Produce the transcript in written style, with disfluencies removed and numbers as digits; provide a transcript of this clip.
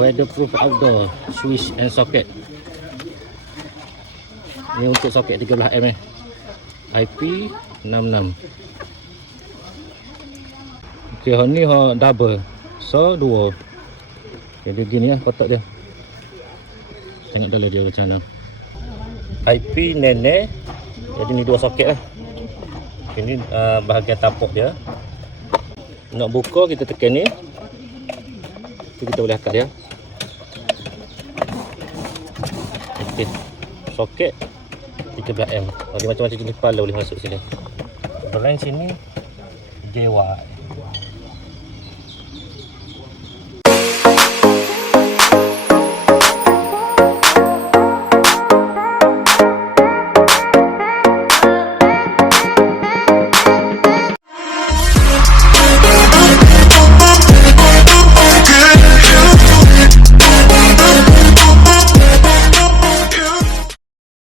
Weatherproof outdoor switch and socket. Ini untuk soket 13mm IP66. Okey, ni double. So 2. Jadi gini lah kotak dia. Tengok dalam dia macam mana. IP nenek. Jadi ni 2 soket lah. Ini bahagian tapuk dia. Nak buka kita tekan ni. Tu kita boleh angkat dia. Okey. Soket 13mm. Macam-macam jenis pala boleh masuk sini. Berlain sini JY.